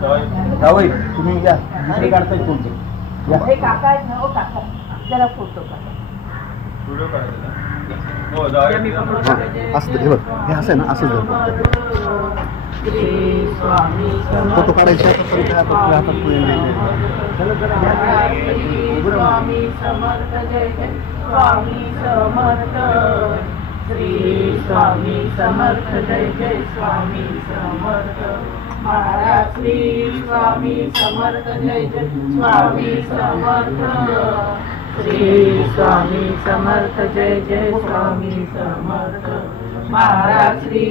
जावई तुम्ही या दुसरे काढताय कोणते या काका आहेत ना, ओ काका जरा फोटो काढा. व्हिडिओ काढायचा हो जाऊ असतं हे बघ हे असं आहे ना असं फोटो काढायचे हातात स्वामी समर्थ जय जय स्वामी समर्थ. श्री स्वामी समर्थ जय जय स्वामी समर्थ. महाराज श्री स्वामी समर्थ जय जय स्वामी समर्थ. श्री स्वामी समर्थ जय जय स्वामी समर्थ. महाराज श्री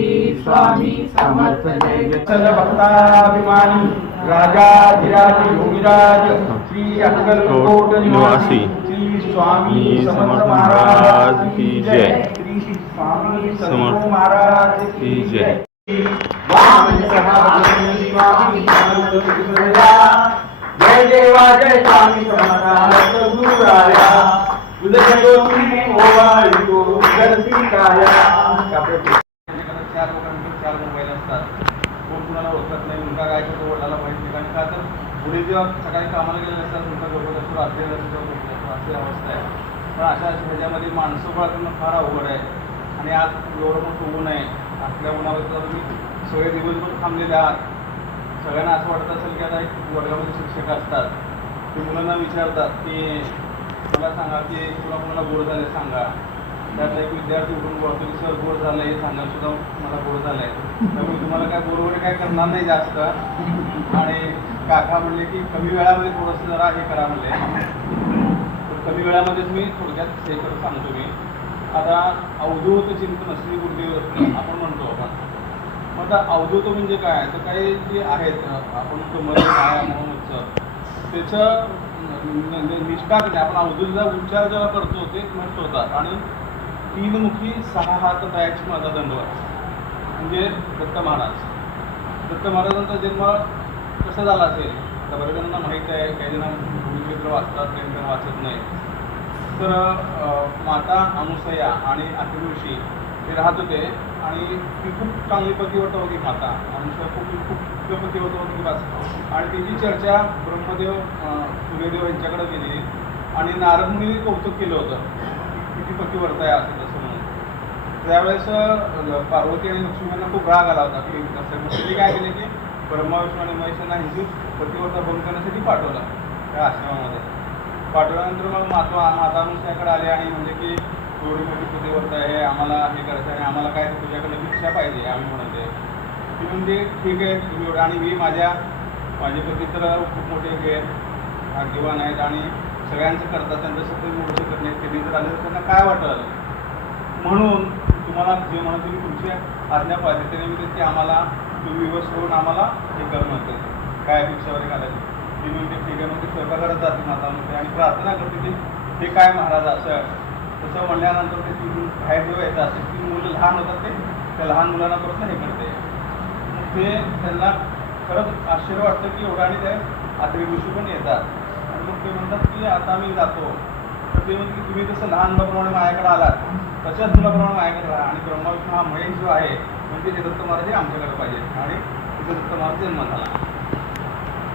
स्वामी समर्थ जय जय. सर्व भक्ताभिमानी राजाधिराज योगीराज श्री अक्कलकोट निवासी श्री स्वामी समर्थ महाराज की जय. श्री स्वामी समर्थ महाराज की जय. जय देवा जय स्वामी समर्थ गुरुराया तुझे ज्योती ओवाळतो दर्शिकाया. चार लोकांकडे चार मोबाईल असतात. कोण कुणाला ओळखत नाही. मुलगा काय करतो वडिलाला माहीत नाही. कारण का तर पुढे जेव्हा सकाळी कामाला गेलेले असतात मुलगा झोपत असतो रात्री अशी अवस्था आहे. पण अशा ह्याच्यामध्ये माणसं गोळा करणं फार अवघड आहे. आणि आज एवढं मोठं ऊन आहे. आपल्या उन्हावर तर तुम्ही सगळे दिवसभर थांबलेले आहात. सगळ्यांना असं वाटत असेल की आता एक वर्गामध्ये शिक्षक असतात ते मुलांना विचारतात की मला सांगा की तुला कोणाला गोड झाले सांगा. त्यातला एक विद्यार्थी उठून बोलतो की सर गोड झालं हे सांगायला सुद्धा मला गोड झालं आहे. त्यामुळे तुम्हाला काय गोड वगैरे काय करणार नाही जास्त. आणि काका म्हणले की कमी वेळामध्ये थोडंसं जरा हे करा म्हणले. तर कमी वेळामध्येच मी थोडक्यात हे करत सांगतो मी. आता अवधूत चिंतन श्री गुरुदेव आपण म्हणतो आपण. मग आता अवधूत म्हणजे काय तर काही जे आहेत आपण मध्ये काय म्हणून उत्सव त्याचं निष्ठा केली. आपण अवधूतचा उच्चार जेव्हा करतो ते नष्ट होतात. आणि 3 मुखी 6 हात दयाची माझा दंडवत म्हणजे दत्त महाराज. दत्त महाराजांचा जन्म कसा झाला असेल तर बऱ्याच जणांना माहीत आहे. काही जण भूमिचित्र वाचतात काही जण वाचत नाही. तर माता अनुसया आणि अतिऋषी ते राहत होते. आणि ती खूप चांगली पतिव्रता होती माता अनुसया. खूप पतिव्रता होती बस. आणि तिची चर्चा ब्रह्मदेव सूर्यदेव यांच्याकडे गेली. आणि नारद मुनीने कौतुक केलं होतं किती पतिव्रता आहे असं तसं म्हणून. त्यावेळेस पार्वती आणि लक्ष्मींना खूप राग आला होता की कसं. त्यांनी काय केले की ब्रह्मा विष्णू आणि महेशांना हिंदू पतिव्रता भंग करण्यासाठी पाठवलं त्या आश्रमामध्ये. पाठवल्यानंतर मग माता अनुसयाकडे आले आणि म्हणजे की एवढी मोठी पतिव्रता आहे आम्हाला हे करायचं आणि आम्हाला काय तुझ्याकडे भिक्षा पाहिजे आम्ही म्हणते. ती म्हणजे ठीक आहे तुम्ही एवढं. आणि मी माझे पती तर खूप मोठे हे भाग्यवान आहेत आणि सगळ्यांचं करतात. त्यांच्यासाठी मोठं शकत नाही. त्यांनी जर आले तर त्यांना काय वाटेल म्हणून तुम्हाला जे म्हणत तुम्ही तुमची आज्ञा पाहिजे त्याने मी ते आम्हाला तुम्ही विवश करून आम्हाला हे करणं होते काय भिक्षा वगैरे घालायची. ती म्हणते ठीक आहे. मग ते स्वयंपाकघरात जाते माता म्हणते आणि प्रार्थना करते की हे काय महाराज असं. तसं म्हणल्यानंतर ते बाहेर जेव्हा येतात असे 3 मुलं लहान होतात ते त्या लहान मुलांना परत हे करते. मग ते त्यांना खरंच आश्चर्य वाटतं की एवढं. आणि ते अत्रि ऋषी पण येतात आणि मग ते म्हणतात की आता मी जातो. तर ते म्हणते की तुम्ही जसं लहान मुलाप्रमाणे माझ्याकडे आलात तशाच मुलाप्रमाणे माझ्याकडे राहा. आणि ब्रह्मा विष्णू हा महेश जो आहे म्हणजे ते दत्त महाराज आमच्याकडे पाहिजे. आणि तिथे दत्त महाराज जन्म झाला.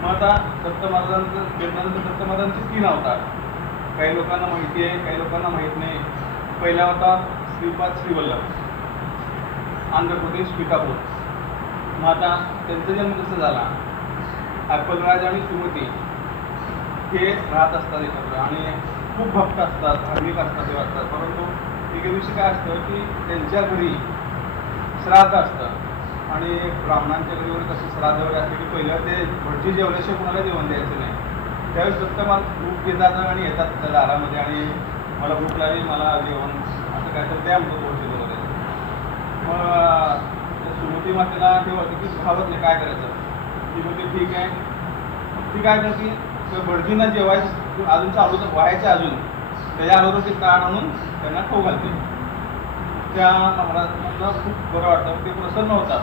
मग आता दत्त महाराजांचं जन्मानंतर दत्त महाराजांचे 3 अवतार. काही लोकांना माहिती आहे काही लोकांना माहीत नाही. पहिला होता श्रीपाद श्रीवल्लभ आंध्र प्रदेश पिठापूर. मग आता त्यांचा जन्म कसा झाला. अक्कलराज आणि सुमती हे राहत असतात एकत्र आणि खूप भक्त असतात धार्मिक असतात हे असतात. परंतु एके दिवशी काय असतं की त्यांच्या घरी श्राद्ध असतं. आणि ब्राह्मणांच्या घरी वगैरे कसं श्राद्ध वगैरे असतं की पहिलं ते भटजी जेवल्याशिवाय कोणाला जेवण द्यायचं नाही. त्यावेळेस दत्त महाराज भूक घेतात आणि येतात त्या दारामध्ये आणि मला भूक लागली मला जेवण असं काय तर द्या म्हणतो भटजीमध्ये. मग सुमती मातेला हे होतं की भावत नाही काय करायचं. ती म्हणते ठीक आहे. ती काय करते भटजींना जेवायचं अजून चालू व्हायचं अजून त्याच्या अगोदर ते ताट आणून त्यांना खाऊ घालते. त्या महाराजांना खूप बरं वाटतं. ते प्रसन्न होतात.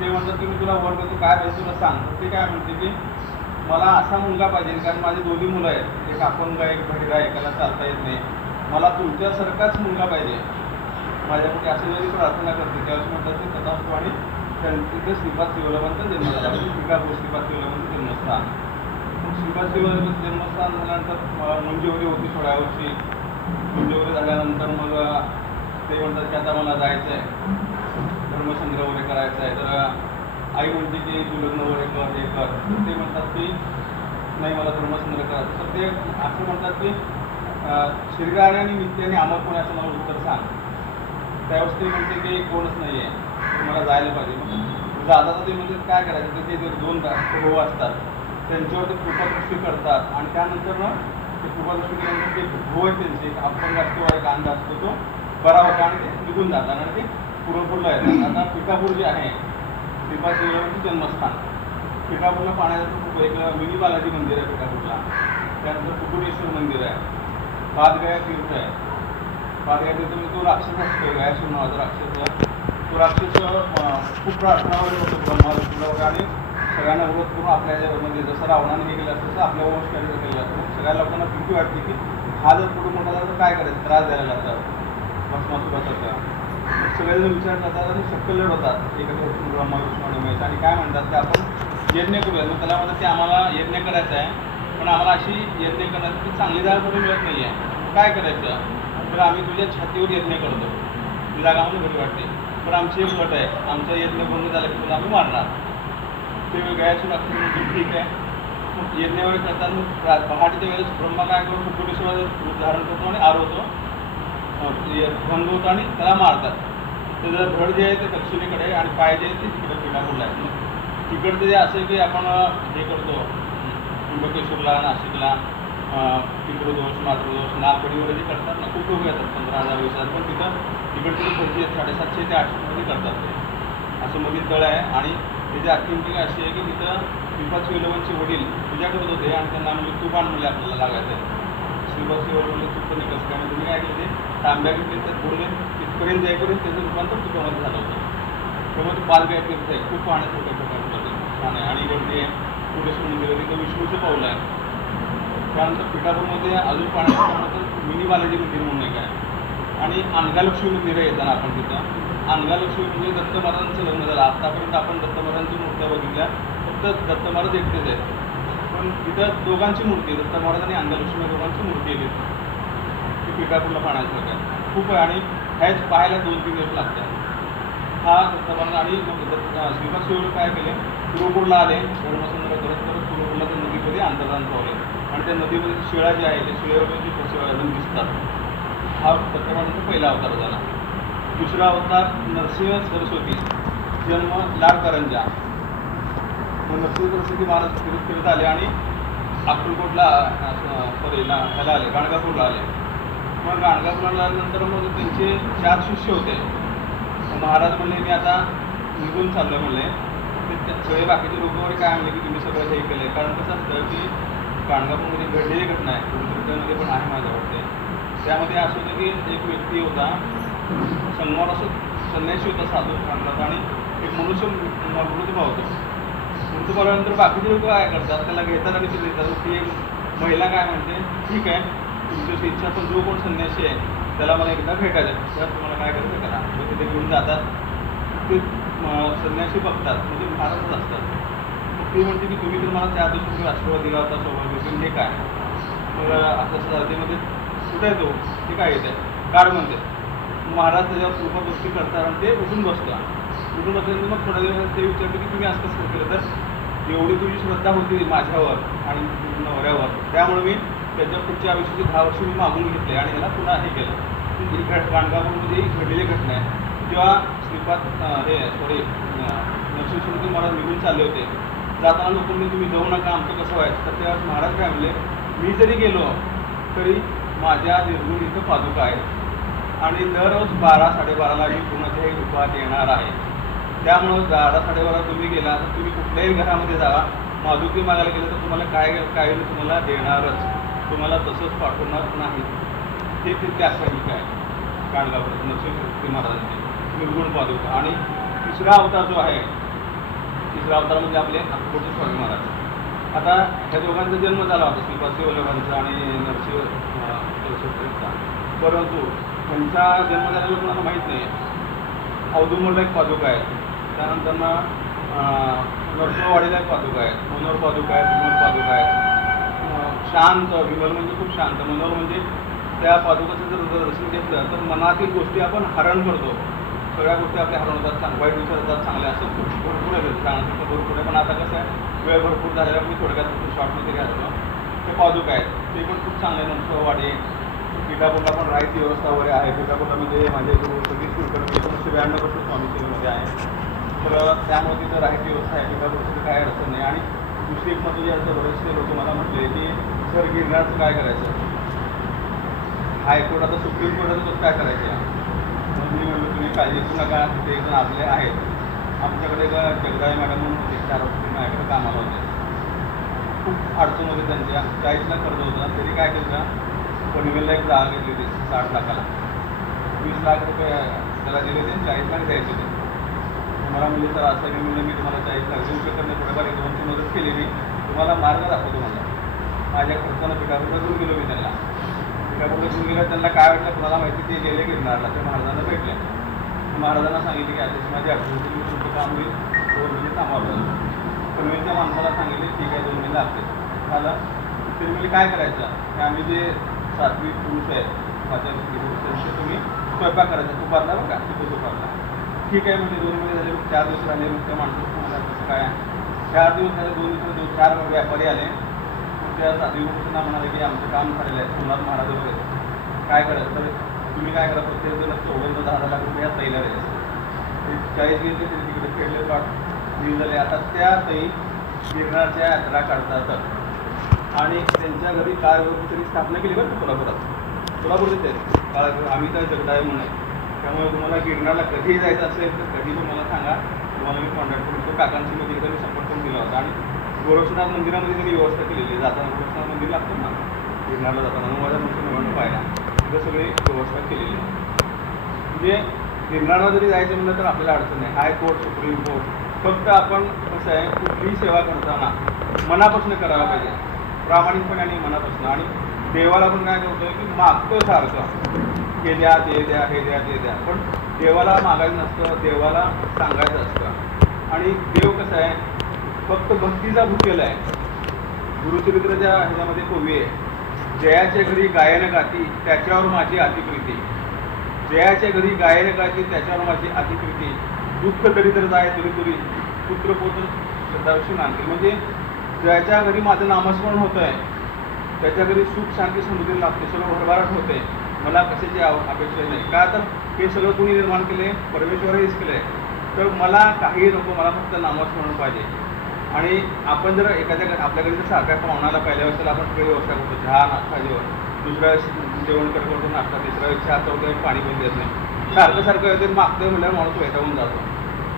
ते म्हणतात की मी तुला वर देतो काय पाहिजे तुला सांग. ते काय म्हणते की मला असा मुलगा पाहिजे कारण माझे 2 मुलं आहेत. एक अपंग एक बहिरा एकाला चालता येत नाही. मला तुमच्यासारखाच मुलगा पाहिजे माझ्याकडे. असे जरी प्रार्थना करते त्यावेळेस म्हणतात की तथास्तु आणि तिथे श्रीपाद शिवलाबांचा जन्म झाला, म्हणजे पिकापूर श्रीपाद शिवलाबांचं जन्मस्थान. श्रीपाद शिवलाबांचं जन्मस्थान झाल्यानंतर मुंजेवरी होती 16 वर्षी. मुंजेवरी झाल्यानंतर मग ते म्हणतात की आता मला जायचं आहे, धर्मचंद्र वगैरे करायचं आहे. तर आई म्हणते की तू लग्न वगैरे कर, हे कर. ते म्हणतात की नाही मला धर्मचंद्र करायचं. तर ते असं म्हणतात की शरीराने आणि नित्याने आम्हाला कोणी असं मला उत्तर सांग. त्यावेळेस ते म्हणते की कोणच नाही आहे, मला जायला पाहिजे. मग जाता ते म्हणजे काय करायचं, तर ते जर 2 भाऊ असतात त्यांच्यावर ते कृपादृष्टी करतात आणि त्यानंतर ना ते कृपादृष्टी केल्यानंतर ते भाऊ आहे त्यांचे एक अपंग असतो, एक अंध असतो, तो बरा होता आणि ते निघून जातात आणि ते पुरणपूरला येतात. आता पिकापूर जे आहे श्रीपाद शिवलाबांचं जन्मस्थान, पिकापूरला पाण्याचं एक मिनी बालाजी मंदिर आहे पिकापूरला. त्यानंतर कुकुटेश्वर मंदिर आहे, पादगया तीर्थ आहे. पादगया तीर्थ म्हणजे तो राक्षस असतो, गयासूर नावाचा राक्षस. तो राक्षस खूप प्रार्थना वगैरे होतो ब्रह्मा वगैरे आणि सगळ्यांना व्रत करून आपल्या याच्यामध्ये जसं रावणाने हे केलं असतं तसं आपल्या वंश केलं असतं. सगळ्या लोकांना भीती वाटते की हा जर पुढे मोठा झाला तर काय करायचं, त्रास द्यायला लागतात, भस्मासुराचा. सगळेजण विचार करतात आणि शक्कल लढवतात एकत्र ब्रह्मा विष्णू आणि महेश आणि काय म्हणतात की आपण यज्ञ करूया. मग त्याला म्हणतात की आम्हाला यज्ञ करायचा आहे पण आम्हाला अशी यज्ञ करण्यासाठी चांगली जागा कुठे मिळत नाही आहे, काय करायचं. तर आम्ही तुझ्या छातीवर यज्ञ करतो, ती जागा आम्हाला बरी वाटते, पण आमची एक अट आहे, आमचा यज्ञ पूर्ण झाला की तुला आम्ही मारणार. ते गयासूर राक्षस म्हणजे ठीक आहे. मग यज्ञ वगैरे करताना पहाटेच्या वेळेस ब्रह्मा काय करून कुकुटेश्वराचं धारण करतो आणि आरवतो, भंग होतो आणि त्याला मारतात. त्याचं धड जे आहे ते दक्षिणेकडे आणि पाय जे आहे ते तिकडे पिठापूरला आहे. तिकडचं जे असं की आपण हे करतो त्र्यंबकेश्वरला, नाशिकला पितृदोष, मातृदोष, नागपडी वगैरे जे करतात ना, खूप लोक येतात 15,000 20,000, पण तिथं तिकडचे खर्च 750 ते 800 करतात ते. असं मध्ये तळ आहे आणि त्याची आख्यायिका अशी आहे की तिथं श्रीपाद शिवलाबांचे वडील पूजा करत होते आणि त्यांना म्हणजे तूप आण म्हणले आपल्याला लागायचं. श्रीपाद शिवलाबांचे तूप पण कसं काय, तुम्ही काय केलं ते तांब्या घेतले तर पुढे तिथपर्यंत जाईपर्यंत त्याचं रूपांतर तुपामध्ये झालं होतं. त्यामुळे पादगया तीर्थ आहे, खूप पाहण्यासारख्या ठिकाणी छान आहे. आणि इकडे कुकुटेश्वर मंदिर आहे, तिथं विष्णूचं पाऊल आहे. त्यानंतर पिठापूरमध्ये अजून पाहण्यासारखं मिनी बालाजी मंदिर म्हणून एक आहे आणि अनगालक्ष्मी मंदिर आहे. येताना आपण तिथं अनगालक्ष्मी म्हणजे दत्त महाराजांचं लग्न झालं. आत्तापर्यंत आपण दत्त महाराजांची मूर्त्या बघितल्या, फक्त दत्त महाराज एकटेच आहेत, पण तिथं दोघांची मूर्ती आहे, दत्त महाराज आणि अनगालक्ष्मी दोघांची मूर्ती आहे तिथं. ती पिठापूरला पाहण्यासारखं आहे, खूप आहे आणि ह्याच पाहायला 2-3 दिवस लागतात. हा दत्त महाराज आणि श्रीपाद शिवलाबांनी काय केले, कुरुपूरला आले, धर्मचंद्र करत करत कुरुपूरला त्या नदीमध्ये अंतर्धान पावले आणि त्या नदीमध्ये शिळा जे आहे त्या शिळेवरची शिळा अजून दिसतात. हा दत्त महाराजांचा पहिला अवतार झाला. दुसरा अवतार नरसिंह सरस्वती, जन्म लाडकरंजा. मग नरसिंह सरस्वती महाराज फिरत आले आणि अक्कलकोटला ह्याला आले, गाणगापूरला आले. मग गाणगापूरला आल्यानंतर मग त्यांचे 4 शिष्य होते. महाराज म्हणले मी आता निघून चाललो म्हणले. ते सगळे बाकीचे लोक वगैरे काय म्हणले की तुम्ही सगळं हे केलं आहे, कारण कसं असतं की गाणगापूरमध्ये घडलेली घटना आहे, कुठे पण आहे माझ्या वाटते. त्यामध्ये असं होतं की एक व्यक्ती होता, संगमावर असं संन्यासी होता, साधू सांगतात आणि एक मनुष्य मृतभाव होतो. मृत्यू पावल्यानंतर बाकीचे लोक काय करतात, त्याला घेतात आणि ते देतात. ती एक महिला काय म्हणते, ठीक आहे तुमची इच्छा, पण जो कोण संन्यासी आहे त्याला मला एकदा भेटायचं, तर तुम्हाला काय करायचं करा. मग तिथे घेऊन जातात, ते संन्यासी बघतात, म्हणजे महाराजच असतात. मग ती म्हणते की तुम्ही तर मला 4 दिवसापूर्वी आशीर्वाद दिला होता सौभाग्य, हे काय. मग असं सारथीमध्ये कुठे आहे तो, ते काय येत आहे काढ म्हणते. महाराज त्याच्यावर कृपादृष्टी करतात आणि ते उठून बसतात. उठून बसल्यानंतर मग थोड्या दिवसात ते विचारते की तुम्ही असं कसं केलं, तर एवढी तुझी श्रद्धा होती माझ्यावर आणि नवऱ्यावर, त्यामुळे मी त्याच्या पुढच्या आयुष्याची 10 वर्ष मी मागून घेतले आणि त्याला पुन्हा हे केलं. ही गाणगापूरमध्ये ही घडलेली घटना आहे. जेव्हा श्रीपाद नरसिंह सरस्वती महाराज निघून चालले होते, जाताना लोकांनी तुम्ही जाऊ नका, आमचं कसं व्हायचं. तर तेव्हा महाराज काय म्हणले, मी जरी गेलो तरी माझ्या निर्गुण इथं पादुका आहेत आणि दररोज 12-12:30ला मी कुणाच्याही रूपात येणार आहे. त्यामुळं 12-12:30 तुम्ही गेला तर तुम्ही कुठल्याही घरामध्ये जावा, माधुकी मागायला गेलं तर तुम्हाला काय तुम्हाला देणारच, तुम्हाला तसंच पाठवणार नाही. ते तितके आश्चर्य आहे गाणगापूर नरसिंह सरस्वती महाराजांचे निर्गुण पादुका. आणि तिसरा अवतार जो आहे, तिसरा अवतार म्हणजे आपले अक्कलकोटचे स्वामी महाराज. आता ह्या दोघांचा जन्म झाला होता, श्रीपाद शिवलाबांचा आणि नरसिंह सरस्वतींचा, परंतु त्यांचा जन्म झालेला कोणाला माहीत नाही. औदुंबरला एक पादुका आहे, त्यानंतर नरसोबावाडीला एक पादुका आहे, मनोहर पादुका आहे, विमल पादुका आहे. शांत, विमल म्हणजे खूप शांत, मनोहर म्हणजे त्या पादुकाचं जर दर्शन घेतलं तर मनातील गोष्टी आपण हरण करतो. सगळ्या गोष्टी आपल्या हरण होतात, वाईट विचार होतात, चांगल्या असं खूप भरपूर आहे. सांगण्यासारखं भरपूर आहे, पण आता कसं आहे वेळ भरपूर झालेला मी थोडक्यात शॉर्टमध्ये घ्यायचो. ते पादुका आहेत ते पण खूप चांगले. नरसोबावाडी पिठापूरला पण राहायची व्यवस्था वगैरे आहे. पिठापूरमध्ये माझे जो सगळी कुलकर्णी 1992 पासून स्वामी सेवेमध्ये आहे, तर त्यामुळे तिथं राहायची व्यवस्था आहे. पिठापूरचं काही अडचण नाही. आणि दुसरी एक महत्त्वाची असं बरेचसे लोक मला म्हटले की सर गिरणारचं काय करायचं, हायकोर्ट आता सुप्रीम कोर्टाचं कसं काय करायचं. मग मी म्हणलो तुम्ही काळजी करू नका, तिथे एक जण आपले आहेत. आमच्याकडे जगदाळे मॅडम म्हणून होते, 4 वर्ष माझ्याकडे कामाला होते. खूप अडचण होते त्यांच्या, 40 लाख कर्ज होतं. तरी काय केलं, पनवेलला एक जागा घेतली होती 60 लाखाला, 20 लाख रुपये त्याला दिले होते, 40 लाख द्यायचे होते. मला म्हणजे तर असं मी म्हणलं मी तुम्हाला 40 लाख देऊ शकत नाही, थोडंफार 1-2ची मदत केली मी, तुम्हाला मार्ग दाखवतो म्हणलं. माझ्या खर्चानं पिठापूरला घेऊन गेलो मी त्यांना. पिठापूरला घेऊन गेलं, त्यांना काय वाटलं मला माहिती, ते गेले गिरणारला, ते महाराजांना भेटले. महाराजांना सांगितले की आता माझी अडचण होती, मी तुमचं काम होईल 2 महिने थांबावलं. पनवेलच्या माणसाला सांगितले ठीक आहे 2 महिने लागते झालं. ते म्हणजे काय करायचं, हे आम्ही जे 7वी पुरुष आहेत माझ्या तुम्ही स्वयंपाक करायचा, तुपारला बघा तिथे तुपारला. ठीक आहे म्हणजे 2 महिने झाले, 4 दिवस राहिले. मग त्या माणसाला कसं काय 4 दिवस झाले, 2 दिवस 4 व्यापारी आले. त्या 7वी पुरुषांना म्हणाले की आमचं काम झालेलं आहे, सोमनाथ महाराज वगैरे काय करायचं, तर तुम्ही काय करा, प्रत्येक जण 14-10 लाख रुपये यात तैला द्यायचे. 40 गेले ते तिकडे खेळले पाठ दिवस झाले. आता त्या तै गिरणारच्या यात्रा काढतात आणि त्यांच्या घरी काय तरी स्थापना केली बरं सोलापुरात आहे आम्ही तर जगदाळे म्हणून आहे. त्यामुळे तुम्हाला गिरणारला कधीही जायचं असेल तर कधी पण मला सांगा, तुम्हाला मी कॉन्टॅक्ट करतो. काकांशी मी एकदा मी संपर्क करून दिला होता. आणि गोरक्षनाथ मंदिरामध्ये त्यांनी व्यवस्था केलेली, जाताना गोरक्षनाथ मंदिर लागतं ना गिरणारला जाताना 9,999 पायऱ्या, तिथं सगळी व्यवस्था केलेली आहे. म्हणजे गिरणारला जरी जायचं म्हणलं तर आपल्याला अडचण नाही. हायकोर्ट, सुप्रीम कोर्ट, फक्त आपण कसं आहे कुठलीही सेवा करताना मनापासून करायला पाहिजे, प्रामाणिकपणे आणि मनापासून. आणि देवाला पण काय करतोय की मागतो सारखं हे द्या ते द्या हे द्या ते द्या, पण देवाला मागायचं नसतं, देवाला सांगायचं असतं. आणि देव कसं आहे फक्त भक्तीचा भूकेला आहे. गुरुचरित्राच्या ह्याच्यामध्ये पूर्वी आहे, जयाच्या घरी गायन गाती त्याच्यावर माझी अतिप्रीती. जयाच्या घरी गायन गाती त्याच्यावर माझी अतिप्रीती. दुःख दरिद्र जाय तुरी तुरी पुत्र पोत श्रद्धाविषयी नांदते. म्हणजे ज्याच्या घरी माझं नामस्मरण होतं आहे त्याच्या घरी सुख शांती समृद्धी लागते, सगळं भरभराट होते. मला कशाची अपेक्षा नाही. का तर हे सगळं कुणी निर्माण केले, परमेश्वरानेच केलं आहे. तर मला काही नको, मला फक्त नामस्मरण पाहिजे. आणि आपण जर एखाद्या आपल्याकडे जर सारख्या पाहुणाला पहिल्या वेळेला आपण सगळी व्यवस्था करतो, चहा नाश्ता जेवण, दुसऱ्या वेळेस जेवण करतो नाश्ता, तिसऱ्या वेळेस चहा, चौथ्या वेळेस पाणी पण देत नाही, सारखं येते मागतोय म्हणल्यावर माणूस वैतागून जातो.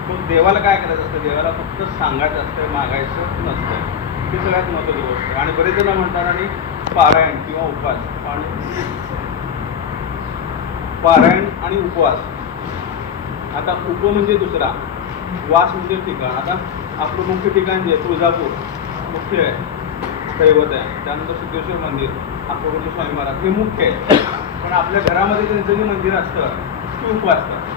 पण देवाला काय करायचं असतं, देवाला फक्त सांगायचं असतं, मागायचं नसतं. ही सगळ्यात महत्त्वाची गोष्ट आहे. आणि बरेच जण म्हणतात आणि पारायण किंवा उपवास, पारायण आणि उपवास. आता उप म्हणजे दुसरा, वास म्हणजे ठिकाण. आता आपलं मुख्य ठिकाण जे तुळजापूर मुख्य आहे, दैवत आहे. त्यानंतर सिद्धेश्वर मंदिर, अक्कलकोटचे स्वामी महाराज हे मुख्य आहे. पण आपल्या घरामध्ये त्यांचं जे मंदिर असतं ते उपवास असतं.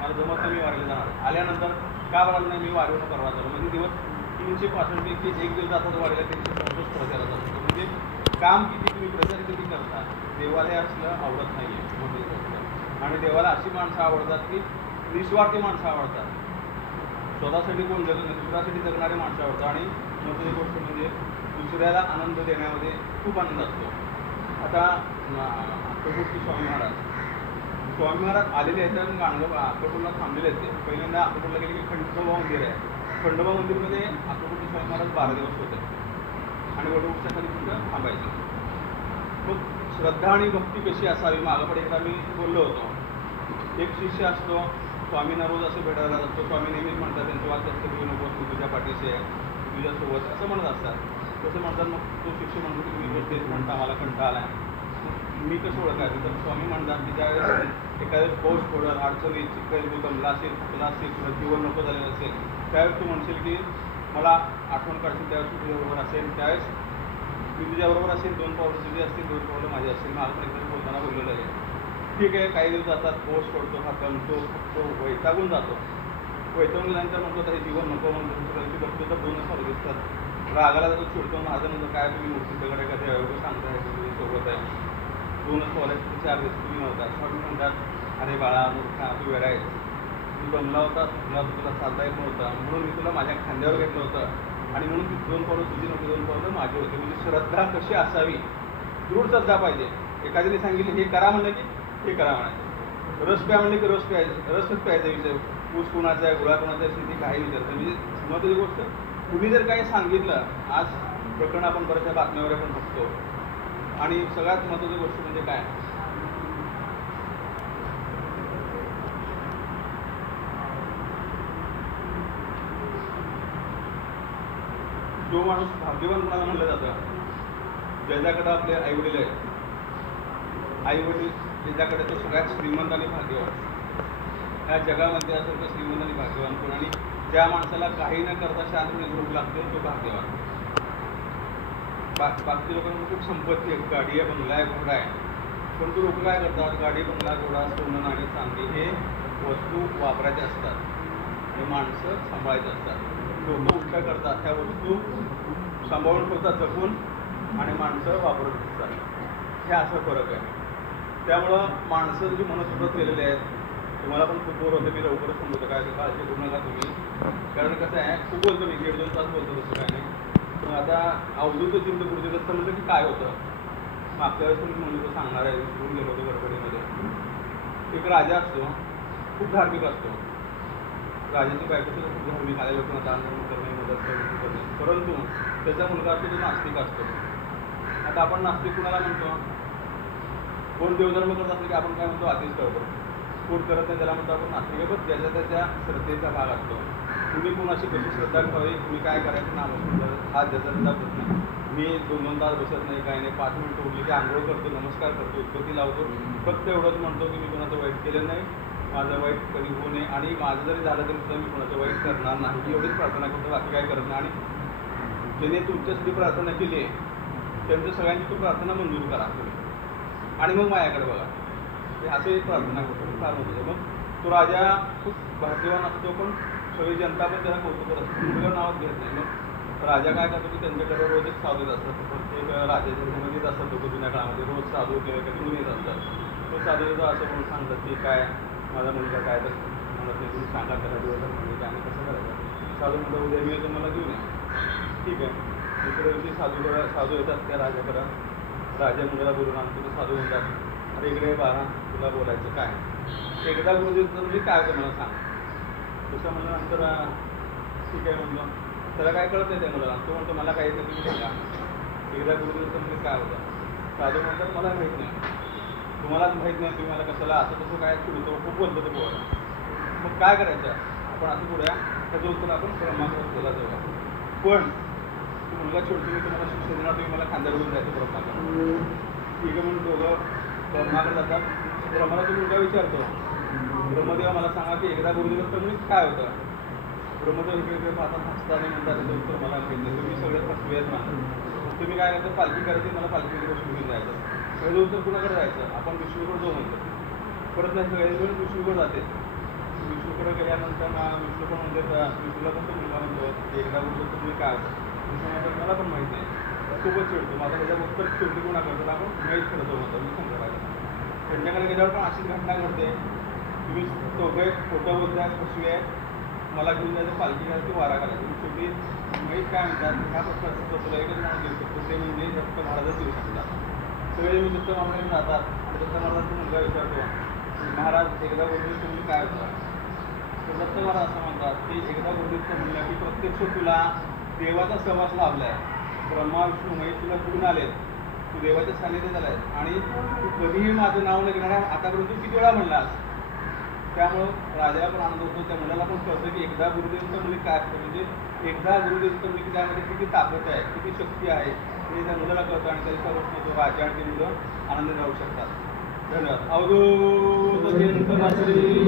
मला जमत नाही मी वारीला जाणार, आल्यानंतर का बरं नाही मी वारीवर परवा झालो. म्हणजे दिवस 365 पैकी एक दिवस जातात वारीला, 365 प्रचारात असतो. म्हणजे काम किती तुम्ही प्रचार किती करता, देवाला असलं आवडत नाही आहे. आणि देवाला अशी माणसं आवडतात की निस्वार्थी माणसं आवडतात, स्वतःसाठी कोण जगत नाही, दुसऱ्यासाठी जगणारे माणसं आवडतात. आणि महत्त्वाची गोष्ट म्हणजे दुसऱ्याला आनंद देण्यामध्ये खूप आनंद असतो. आता अक्कलकोटचे स्वामी महाराज आलेले आहेत आणि अक्कलकोटला थांबलेले आहेत. ते पहिल्यांदा अक्कलकोटला गेले की खंडोबा मंदिर आहे. खंडोबा मंदिरमध्ये अक्कलकोटचे स्वामी महाराज 12 दिवस होते आणि वटवृक्षाच्या खाली तिथं थांबायचे. मग श्रद्धा आणि भक्ती कशी असावी, मागापुढे एकदा मी बोललो होतो. एक शिष्य असतो, स्वामींना रोज असं भेटायला जातो. स्वामी नेहमीच म्हणतात, त्यांचं वाक्य असतं की नको तू तुझ्या पाठीशी आहे, तुझ्यासोबत असं म्हणत असतात. तसं म्हणतात. मग तो शिष्य म्हणतो की तुम्ही रोज तेच म्हणता, मला कंटाळा आला आहे. मी कसं ओळखायचं, तर स्वामी म्हणतात की ज्यावेळेस एखाद्या पाऊस पडत, अडचणी, चिखल, दमला असेल, तुला असेल, तुला जीवन नको झालेलं असेल, त्यावेळेस तू म्हणशील की मला आठवण काढशील, त्यावेळेस तू तुझ्याबरोबर असेल, त्यावेळेस मी तुझ्याबरोबर असेल, 2 पावलं तुझी असतील, 2 पावलं माझी असतील. मला पण एकदा बोलताना बोललेलं आहे. ठीक आहे, काही दिवस जातात, पाऊस पडतो, हा दमतो, तो वैतागून जातो. वैतवल्यानंतर म्हणतो हे जीवन नको म्हणतो सगळ्यांची बघतो तर दोनच साधू दिसतात. रागाला जातो चिडतो माझं म्हणतो काय तुम्ही मूर्तीकडे कधी एवढं सांगताय तुम्ही सोबत आहे. दोनच कॉलेज 4 दिवस तुम्ही नव्हता. स्वामी म्हणतात अरे बाळा मूर्खा तू वेळा आहे, तू दमला होता तुला चालता येत नव्हता म्हणून मी तुला माझ्या खांद्यावर घेतलं होतं आणि म्हणून ती 2 पावलं तुझी नव्हती 2 पावलं माझी होती. म्हणजे श्रद्धा कशी असावी, दृढ श्रद्धा पाहिजे. एखाद्याने सांगितले हे करा म्हणलं की हे करा म्हणायचं, रस प्या म्हणले की रसच प्यायचा विषय, ऊस कुणाचा आहे गुळा कुणाचा आहे शेती काही विचारतं. म्हणजे महत्त्वाची गोष्ट तुम्ही जर काही सांगितलं, आज प्रकरण आपण बऱ्याचशा बातम्यावर आपण बघतो. आणि सगळ्यात महत्त्वाची गोष्ट म्हणजे काय, जो माणूस भाग्यवान कोणाला म्हणलं जातं, ज्याच्याकडे आपले आईवडील आहेत, आईवडील ज्याच्याकडे तो सगळ्यात श्रीमंत आणि भाग्यवान. ह्या जगामध्ये असेल तर श्रीमंत आणि भाग्यवान कोण, आणि ज्या माणसाला काही न करता शांतपणे झोप लागते तो भाग्यवान. बाकी लोकांना खूप संपत्ती आहे, गाडी आहे, बंगला आहे, घोडा आहे, पण तो लोक काय करतात, गाडी बंगला घोडा सोनं नाणी चांदी हे वस्तू वापरायचे असतात आणि माणसं सांभाळायचे असतात. लोक उलट्या करतात, त्या वस्तू सांभाळून ठेवतात जपून आणि माणसं वापरत असतात. हे असा फरक आहे. त्यामुळं माणसं जी मनस्थित केलेली आहेत, तुम्हाला पण खूप बोर होतं, मी लवकरच समजतो काय ते काळजी करू नका तुम्ही, कारण कसं आहे खूप बोलतो मी 1.5-2 तास बोलतो तसं काय नाही. मग आता अवधूत चिंत गुरुदेवदत्त म्हटलं की काय होतं, मागच्या वेळेस पण म्हणून सांगणार आहे, विसरून गेलो होतो गडबडीमध्ये. एक राजा असतो, खूप धार्मिक असतो, राजाची बायको सुद्धा खूप धार्मिक, आल्या लोकांना दान करणे मदत करणे, परंतु त्याचा मुलगा असतो तो नास्तिक असतो. आता आपण नास्तिक कुणाला म्हणतो, कोण देवधर्म करत असले की आपण काय म्हणतो अतिश करतो, कोण करत नाही त्याला म्हणतो आपण नास्तिक. पण ज्याच्या त्याच्या श्रद्धेचा भाग असतो. तुम्ही कोणाशी कशी श्रद्धा ठेवावी, तुम्ही काय करायचं नामस्मरण हा ज्याचा त्याचा प्रश्न. मी 2-2 तास बसत नाही, काही नाही, 5 मिनिटं उठली की आंघोळ करतो, नमस्कार करतो, उत्पत्ती लावतो, फक्त एवढंच म्हणतो की मी कोणाचं वाईट केलं नाही, माझं वाईट कधी होऊ नये, आणि माझं जरी झालं तरी सुद्धा मी कोणाचं वाईट करणार नाही, एवढीच प्रार्थना करतो, बाकी काय करत नाही. आणि ज्याने तुमच्यासाठी प्रार्थना केली आहे त्यांच्या सगळ्यांची तो प्रार्थना मंजूर करा तुम्ही, आणि मग माझ्याकडे बघा. हे असं एक प्रार्थना करतो, फार महत्त्वाचं. मग तो राजा खूप भाग्यवान असतो, पण सगळी जनता पण त्याला कौतुक असतो, मुलगा नावात घेत नाही. मग राजा काय करतो की त्यांच्याकडे रोज एक साधू येत असतात, प्रत्येक राजाच्या घरामध्ये येत असतात लोक जुन्या काळामध्ये, रोज साधू किंवा कधी येत असतात. तो साधू येतो असं म्हणून सांगतात की काय माझा मुलगा काय तर म्हणत नाही, तुम्ही सांगा त्याला दिवस म्हणजे काय आणि कसं करायचं. साधू म्हणतो उद्या मी येतो, मला घेऊन या. ठीक आहे. दुसऱ्या दिवशी साधू येतात त्या राजाकडं, राजा मुलाला बोलून आणतो, तर साधू म्हणतात अरे इकडे बारा तुला बोलायचं काय, एकदा गुरुदेवचं म्हणजे काय होतं मला सांग. तसं म्हणलं नंतर ठीक आहे म्हणलं, त्याला काय कळत नाही त्या मुलाला, तो म्हणतो मला काय येतं तुम्ही सांगा. एकदा गुरुदेवचं म्हणजे काय होतं. साधू म्हणतात मला माहीत नाही, तुम्हालाच माहीत नाही, तुम्ही मला कशाला असं तसं काय सुरू खूप बोलतो ते पोहायला. मग काय करायचं, आपण असं बोलूया, त्याचं उत्तर आपण ब्रह्माकडे जाऊया. पण मुलगा छोडतो, मी तुम्हाला शिक्षण देणार, तुम्ही मला खांद्यावरून जायचं ब्रह्माकडे. ठीक आहे म्हणून दोघं ब्रह्माकडे जातात. ब्रह्माला तो मुलगा विचारतो, ब्रह्मदेवा मला सांगा की एकदा गुरुदेवदत्त म्हणजे काय होतं. ब्रह्मदेव इकडे पाहतात, हसतात आणि म्हणतात त्याचं उत्तर मला माहीत नाही, तुम्ही सगळे फसवेत ना, तुम्ही काय करता पालखी करायची, मला पालखीमध्ये गोष्ट घेऊन जायचं. पहिलं उत्तर कुणाकडे जायचं, आपण विष्णूकडे जाऊ म्हणतो. परत नाही सगळे मिळून विष्णूकडे जाते. विष्णूकडे गेल्यानंतर विष्णू पण म्हणतात, विष्णूला पण तो मुलगा म्हणतो एकदा गुरुदेवदत्त तुम्ही काय होतं. विष्णू म्हणतात मला पण माहीत नाही, खूपच चिडतो, माझा ह्याच्या उत्तर शेवटी कोणा करतो, आपण माहीत करतो म्हणतो. मी सांगतो त्यांच्याकडे गेल्यावर पण अशीच घटना घडते, तुम्ही दोघे खोटं बोलताय, फसवी आहे, मला घेऊन जायचं पालखी घालायची, वारा घालायची. शेवटी माहीत काय म्हणतात, ह्या प्रश्नाचं तुला एकच नाव देऊ शकतो, ते म्हणजे दत्त महाराजच देऊ शकतात. सगळे मी दत्त महाराज जातात आणि दत्त महाराजांचा मुलगा विचारतो महाराज एकदा गुरुदेव तुम्ही काय होतं. तर दत्त महाराज असं म्हणतात की एकदा गुरुदेवचं म्हणलं की प्रत्यक्ष तुला देवाचा सहवास लाभला आहे, ब्रह्मा विष्णू महेश तुला कुठून आलेत, तू देवाच्या सानिध्यात आलाय आणि तू कधीही माझं नाव न घेणार आहे, आतापर्यंत तू किती वेळा म्हणलास. त्यामुळं राजाला पण आनंद होतो, त्या मुलाला पण कळतं की एकदा गुरुदेवचं म्हणजे काय असतं, म्हणजे एकदा गुरुदेवचं म्हणजे की त्यामध्ये किती ताकद आहे, किती शक्ती आहे, हे त्या मुलाला कळतं आणि त्याच्या गोष्टी तो राजा आणि ते मुलं आनंद राहू शकतात. धन्यवाद. अवधूत चिंतन श्री